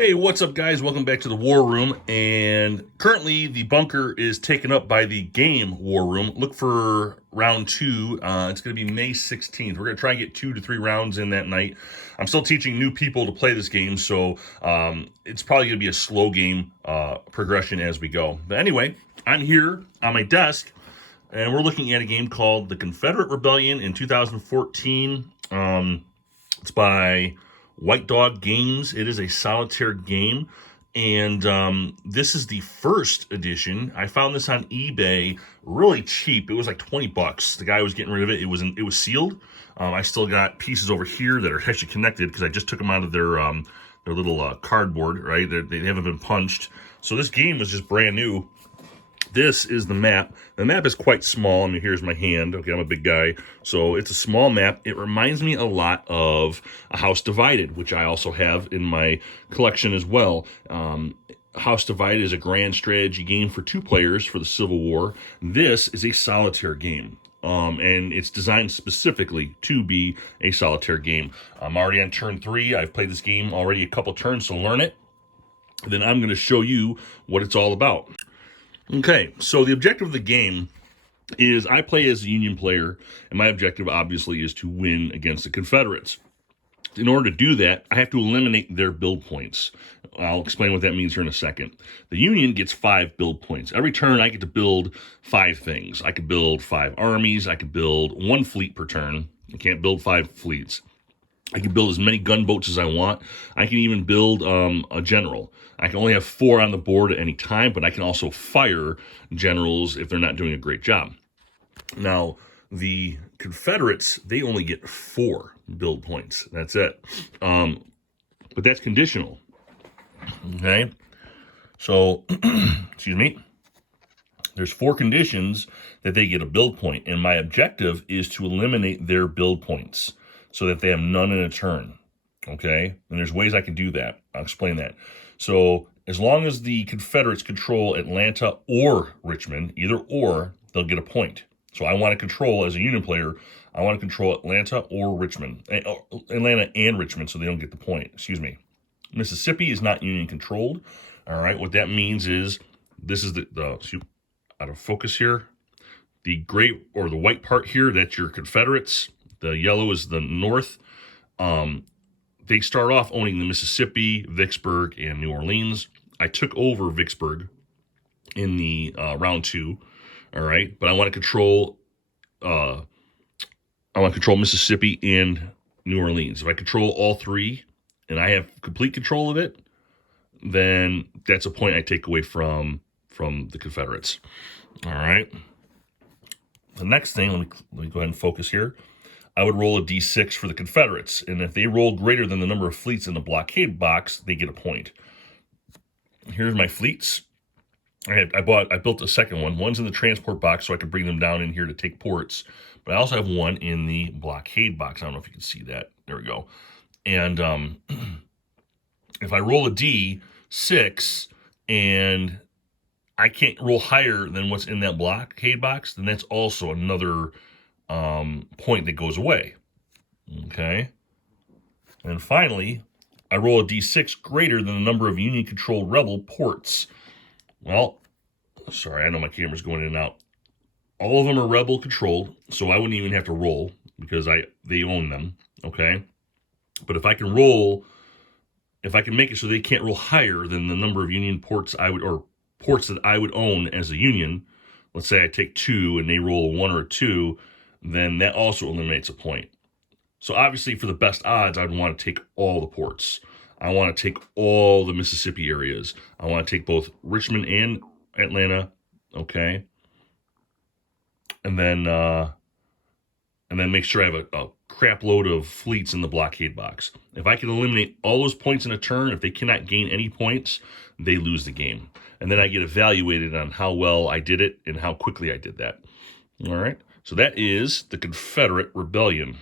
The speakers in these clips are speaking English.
Hey, what's up, guys? Welcome back to the War Room. And currently, the bunker is taken up by the game War Room. Look for round two. It's going to be May 16th. We're going to try and get 2 to 3 rounds in that night. I'm still teaching new people to play this game, so it's probably going to be a slow game progression as we go. But anyway, I'm here on my desk, and we're looking at a game called the Confederate Rebellion in 2014. It's by White Dog Games. It is a solitaire game, and this is the first edition. I found this on eBay really cheap. It was like 20 bucks. The guy was getting rid of it. It was sealed. I still got pieces over here that are actually connected because I just took them out of their little cardboard. Right, they haven't been punched. So this game was just brand new. This is the map. The map is quite small. I mean, here's my hand. Okay, I'm a big guy. So it's a small map. It reminds me a lot of A House Divided, which I also have in my collection as well. House Divided is a grand strategy game for 2 players for the Civil War. This is a solitaire game. And it's designed specifically to be a solitaire game. I'm already on turn 3. I've played this game already a couple turns to learn it. Then I'm going to show you what it's all about. Okay, so the objective of the game is I play as a Union player, and my objective obviously is to win against the Confederates. In order to do that, I have to eliminate their build points. I'll explain what that means here in a second. The Union gets 5 build points. Every turn, I get to build 5 things. I could build 5 armies. I could build 1 fleet per turn. I can't build 5 fleets. I can build as many gunboats as I want. I can even build a general. I can only have 4 on the board at any time, but I can also fire generals if they're not doing a great job. Now, the Confederates, they only get 4 build points. That's it. But that's conditional. Okay? So, excuse me. There's 4 conditions that they get a build point, and my objective is to eliminate their build points so that they have none in a turn, okay? And there's ways I can do that. I'll explain that. So as long as the Confederates control Atlanta or Richmond, either or, they'll get a point. So I want to control, as a Union player, I want to control Atlanta or Richmond. Atlanta and Richmond, so they don't get the point. Excuse me. Mississippi is not Union controlled. All right, what that means is, this is the out of focus here. The gray or the white part here, that's your Confederates. The yellow is the North. They start off owning the Mississippi, Vicksburg, and New Orleans. I took over Vicksburg in the round 2. All right, but I want to control. I want to control Mississippi and New Orleans. If I control all 3, and I have complete control of it, then that's a point I take away from the Confederates. All right. The next thing, let me go ahead and focus here. I would roll a d6 for the Confederates, and if they roll greater than the number of fleets in the blockade box, they get a point. Here's my fleets. I built a second one. One's in the transport box, so I could bring them down in here to take ports. But I also have one in the blockade box. I don't know if you can see that. There we go. And if I roll a d6 and I can't roll higher than what's in that blockade box, then that's also another point that goes away. Okay. And finally, I roll a d6 greater than the number of Union-controlled rebel ports. Well, sorry, I know my camera's going in and out. All of them are rebel-controlled, so I wouldn't even have to roll because they own them. Okay. But if I can make it so they can't roll higher than the number of Union ports ports that I would own as a Union, let's say I take 2 and they roll a 1 or a 2, then that also eliminates a point. So obviously for the best odds, I'd want to take all the ports. I want to take all the Mississippi areas. I want to take both Richmond and Atlanta, okay? And then make sure I have a crap load of fleets in the blockade box. If I can eliminate all those points in a turn, if they cannot gain any points, they lose the game. And then I get evaluated on how well I did it and how quickly I did that. All right, so that is the Confederate Rebellion.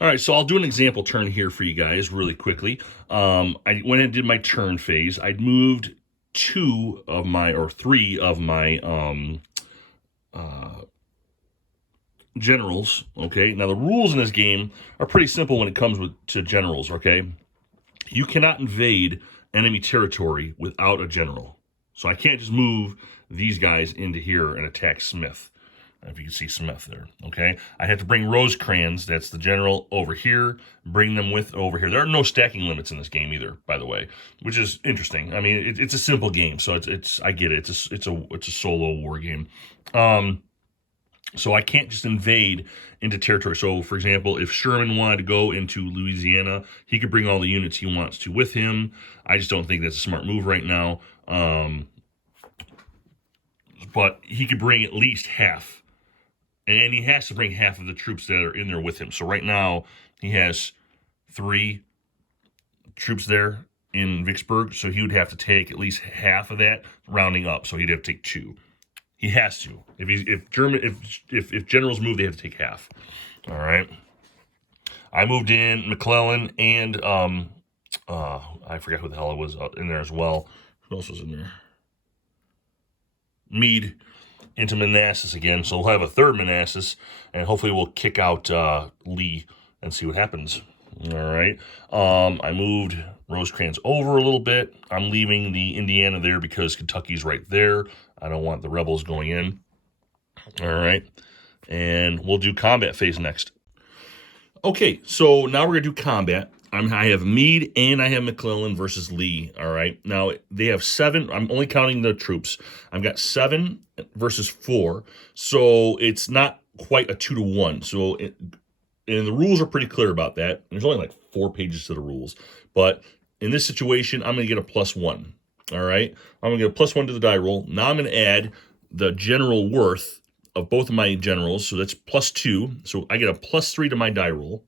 All right, so I'll do an example turn here for you guys really quickly. I went ahead and did my turn phase. I'd moved 3 of my generals, okay? Now, the rules in this game are pretty simple when it comes to generals, okay? You cannot invade enemy territory without a general. So I can't just move these guys into here and attack Smith. If you can see Smith there, okay? I have to bring Rosecrans, that's the general, over here, bring them with over here. There are no stacking limits in this game either, by the way, which is interesting. I mean, it's a simple game, so it's I get it. It's a solo war game. So I can't just invade into territory. So, for example, if Sherman wanted to go into Louisiana, he could bring all the units he wants to with him. I just don't think that's a smart move right now. But he could bring at least half. And he has to bring half of the troops that are in there with him. So right now, he has 3 troops there in Vicksburg. So he would have to take at least half of that, rounding up. So he'd have to take 2. He has to. If generals move, they have to take half. All right. I moved in McClellan and I forgot who the hell it was in there as well. Who else was in there? Meade into Manassas again. So we'll have a 3rd Manassas, and hopefully we'll kick out Lee and see what happens. All right. I moved Rosecrans over a little bit. I'm leaving the Indiana there because Kentucky's right there. I don't want the rebels going in. All right. And we'll do combat phase next. Okay, so now we're going to do combat. I have Meade and I have McClellan versus Lee, all right? Now, they have 7. I'm only counting the troops. I've got 7 versus 4, so it's not quite a 2-to-1. So, and the rules are pretty clear about that. There's only like 4 pages to the rules. But in this situation, I'm going to get a +1, all right? I'm going to get a +1 to the die roll. Now I'm going to add the general worth of both of my generals, so that's +2. So I get a +3 to my die roll,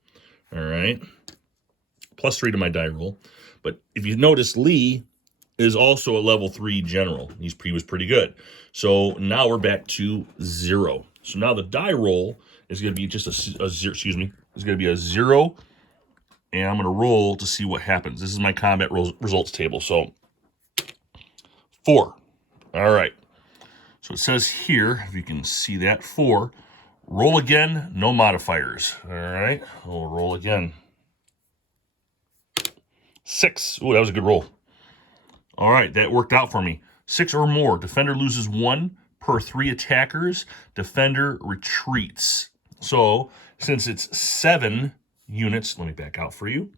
all right? +3 to my die roll. But if you notice, Lee is also a level 3 general. He was pretty good. So now we're back to 0. So now the die roll is going to be just a 0, excuse me. It's going to be a 0, and I'm going to roll to see what happens. This is my combat results table. So 4. All right. So it says here, if you can see that, 4. Roll again, no modifiers. All right. We'll roll again. 6. Ooh, that was a good roll. All right, that worked out for me. 6 or more. Defender loses 1 per 3 attackers. Defender retreats. So, since it's 7 units, let me back out for you.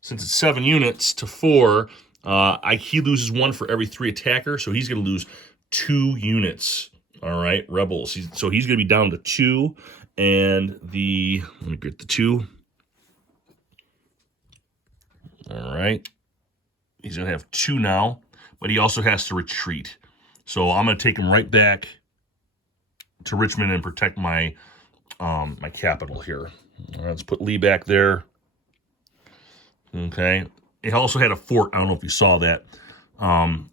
Since it's 7 units to 4, he loses 1 for every 3 attacker, so he's going to lose 2 units. All right, rebels. So he's going to be down to 2, and let me get the 2. All right. He's going to have 2 now, but he also has to retreat. So I'm going to take him right back to Richmond and protect my my capital here. All right, let's put Lee back there. Okay. It also had a fort. I don't know if you saw that.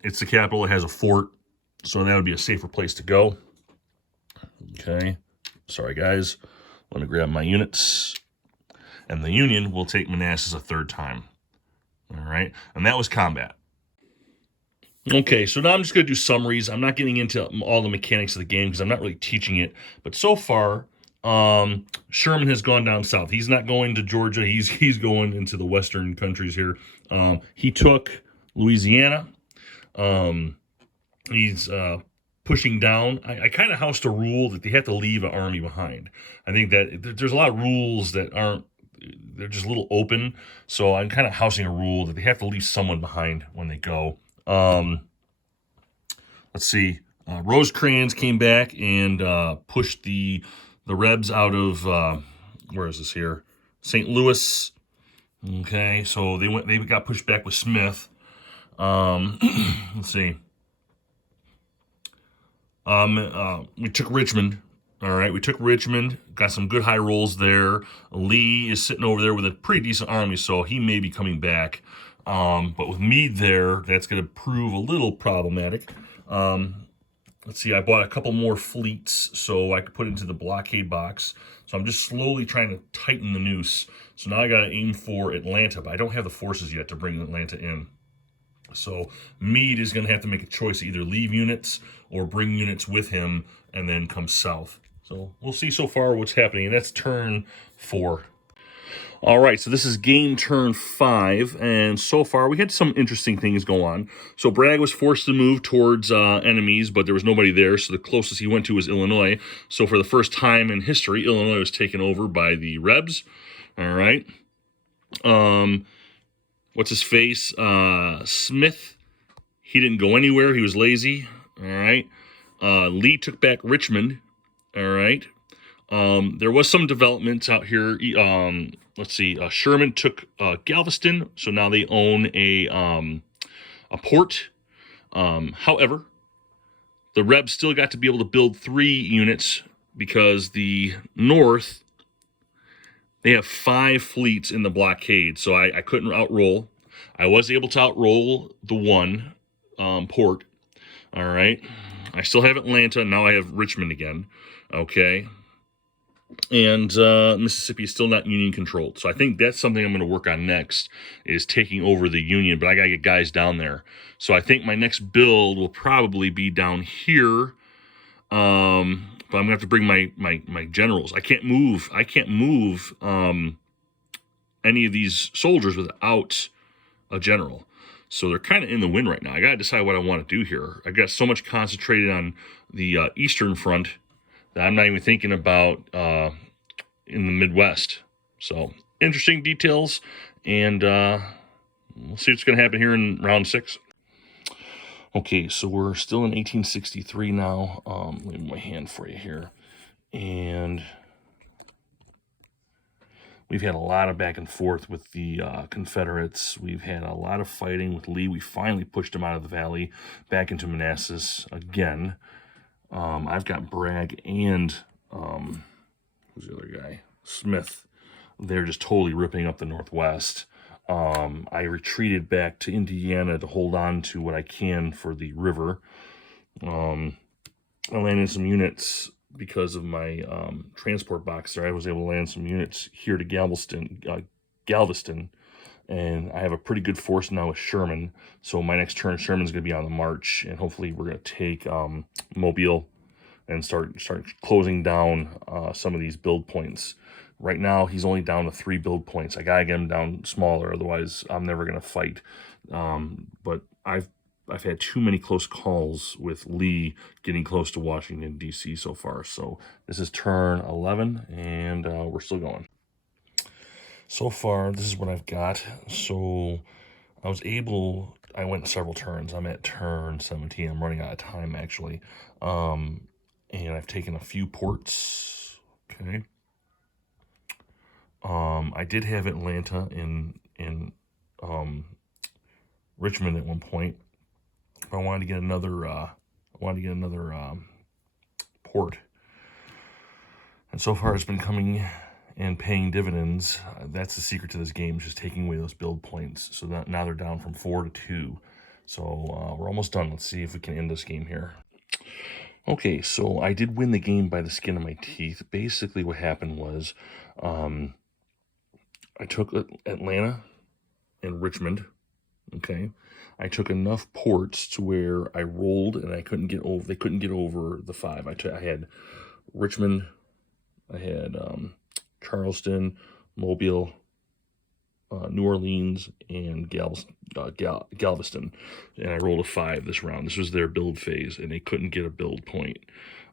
It's the capital. It has a fort, so that would be a safer place to go. Okay. Sorry, guys. Let me grab my units. And the Union will take Manassas a 3rd time. All right, and that was combat. Okay, so now I'm just going to do summaries. I'm not getting into all the mechanics of the game because I'm not really teaching it. But so far, Sherman has gone down south. He's not going to Georgia. He's going into the western countries here. He took Louisiana. He's pushing down. I kind of housed a rule that they have to leave an army behind. I think that there's a lot of rules that aren't. They're just a little open, so I'm kind of housing a rule that they have to leave someone behind when they go. Let's see. Rosecrans came back and pushed the Rebs out of where is this here? St. Louis. Okay, so they got pushed back with Smith. Let's see. We took Richmond. All right, we took Richmond, got some good high rolls there. Lee is sitting over there with a pretty decent army, so he may be coming back. But with Meade there, that's going to prove a little problematic. Let's see, I bought a couple more fleets so I could put into the blockade box. So I'm just slowly trying to tighten the noose. So now I got to aim for Atlanta, but I don't have the forces yet to bring Atlanta in. So Meade is going to have to make a choice, either leave units or bring units with him and then come south. So we'll see so far what's happening, and that's turn 4. All right, so this is game turn 5, and so far we had some interesting things go on. So Bragg was forced to move towards enemies, but there was nobody there, so the closest he went to was Illinois. So for the first time in history, Illinois was taken over by the Rebs. All right. What's his face? Smith. He didn't go anywhere. He was lazy. All right. Lee took back Richmond. All right. There was some developments out here. Let's see. Sherman took Galveston, so now they own a port. However, the Rebs still got to be able to build 3 units because the North, they have 5 fleets in the blockade, so I couldn't outroll. I was able to outroll the one port. All right. I still have Atlanta. Now I have Richmond again. Okay. And Mississippi is still not Union controlled. So I think that's something I'm going to work on next, is taking over the Union. But I got to get guys down there. So I think my next build will probably be down here. But I'm going to have to bring my generals. I can't move any of these soldiers without a general. So they're kind of in the wind right now. I got to decide what I want to do here. I got so much concentrated on the Eastern Front that I'm not even thinking about in the Midwest. So interesting details, and we'll see what's going to happen here in round 6. Okay, so we're still in 1863 now. Let me move my hand for you here. And we've had a lot of back and forth with the Confederates. We've had a lot of fighting with Lee. We finally pushed him out of the valley back into Manassas again. I've got Bragg and who's the other guy? Smith. They're just totally ripping up the Northwest. I retreated back to Indiana to hold on to what I can for the river. I landed some units because of my transport box there. I was able to land some units here to Galveston, and I have a pretty good force now with Sherman. So my next turn, Sherman's going to be on the march, and hopefully we're going to take Mobile and start closing down some of these build points. Right now, he's only down to 3 build points. I got to get him down smaller, otherwise I'm never going to fight. But I've had too many close calls with Lee getting close to Washington, D.C. so far. So this is turn 11, and we're still going. So far, this is what I've got. So I went several turns. I'm at turn 17. I'm running out of time, actually. And I've taken a few ports. Okay. I did have Atlanta in Richmond at one point. I wanted to get another port. And so far, it's been coming and paying dividends. That's the secret to this game, just taking away those build points. So that now they're down from 4 to 2. So we're almost done. Let's see if we can end this game here. Okay, so I did win the game by the skin of my teeth. Basically what happened was I took Atlanta and Richmond. Okay, I took enough ports to where I rolled and I couldn't get over. They couldn't get over the 5. I had Richmond, I had Charleston, Mobile, New Orleans, and Galveston, and I rolled a 5 this round. This was their build phase, and they couldn't get a build point.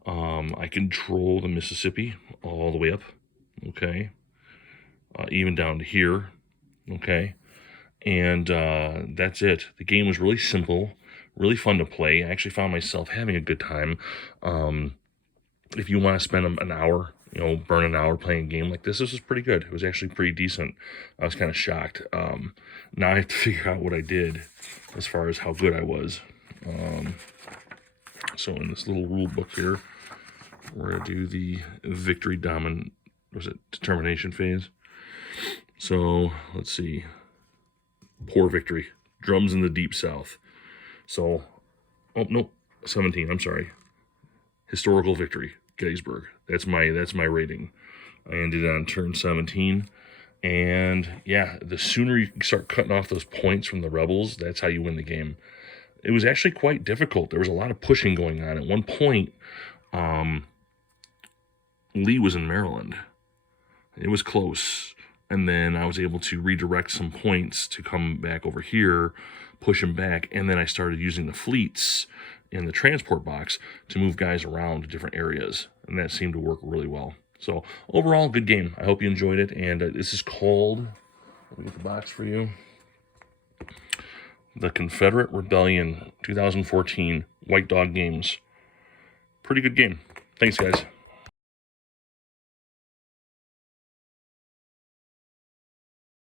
I control the Mississippi all the way up, okay, even down to here, okay, and that's it. The game was really simple, really fun to play. I actually found myself having a good time. If you want to spend an hour, burn an hour playing a game like this was pretty good. It was actually pretty decent. I was kind of shocked. Now I have to figure out what I did as far as how good I was. So in this little rule book here, we're going to do the victory determination phase. So let's see. Poor victory. Drums in the Deep South. So, 17, I'm sorry. Historical victory. Gettysburg. That's my rating. I ended on turn 17, and yeah, the sooner you start cutting off those points from the rebels, that's how you win the game. It was actually quite difficult. There was a lot of pushing going on. At one point, Lee was in Maryland. It was close, and then I was able to redirect some points to come back over here, push them back, and then I started using the fleets in the transport box to move guys around to different areas, and that seemed to work really well. So overall, good game. I hope you enjoyed it, and this is called, let me get the box for you, the Confederate Rebellion 2014 White Dog Games. Pretty good game. Thanks, guys.